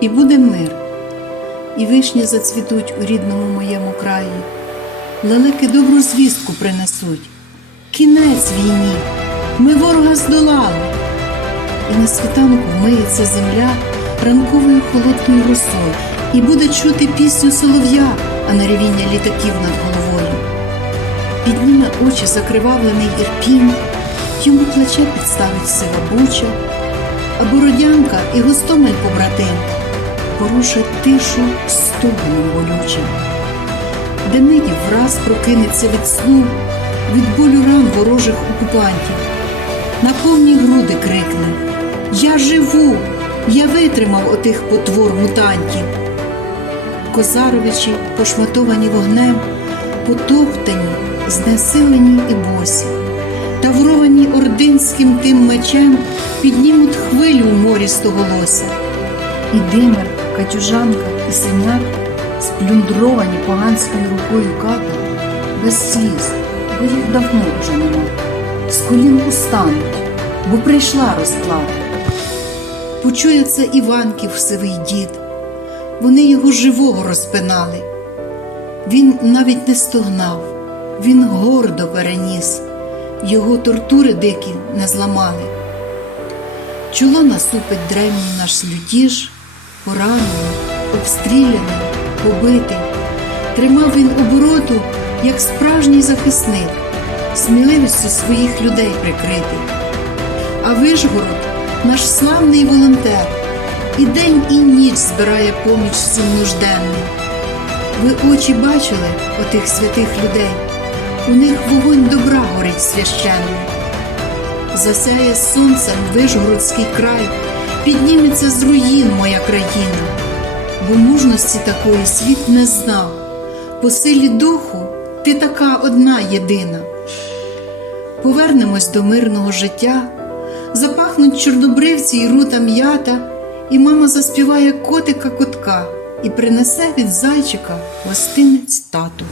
і буде мир, і вишні зацвітуть у рідному моєму краї, лелеки добру звістку принесуть. Кінець війні, ми ворога здолали, і на світанку вмиється земля ранковою холодною росою, і буде чути пісню солов'я, а не ревіння літаків над головою. Підніме очі закривавлений ірпінь, йому плече підставить сива буча, а бородянка і гостомель побратим порушать тишу стогоном болючим. Демидів враз прокинеться від сну, від болю ран ворожих окупантів. На повні груди крикне Я живу! Я витримав отих потвор мутантів. Козаровичі, пошматовані вогнем, потоптані, знесилені і босі, тавровані ординським тим мечем, піднімуть хвилю у морі стоголося. І димер, катюжанка і синяк, сплюндровані поганською рукою ката, без сліз, бо їх давно вже нема. З колін устануть, бо прийшла розплата. Почує це Іванків сивий дід. Вони його живого розпинали. Він навіть не стогнав, він гордо переніс, його тортури дикі не зламали. Чоло насупить древній наш лютіж, поранений, обстріляний, побитий. Тримав він обороту, як справжній захисник, сміливістю своїх людей прикритий. А Вишгород, наш славний волонтер, і день, і ніч збирає поміч всім нужденним. Ви очі бачили отих святих людей, у них вогонь добра горить священний. Засяє сонцем Вишгородський край, підніметься з руїн моя країна, бо мужності такої світ не знав. По силі духу ти така одна єдина. Повернемось до мирного життя, запахнуть чорнобривці і рута м'ята, і мама заспіває котика котка і принесе від зайчика гостинець тату.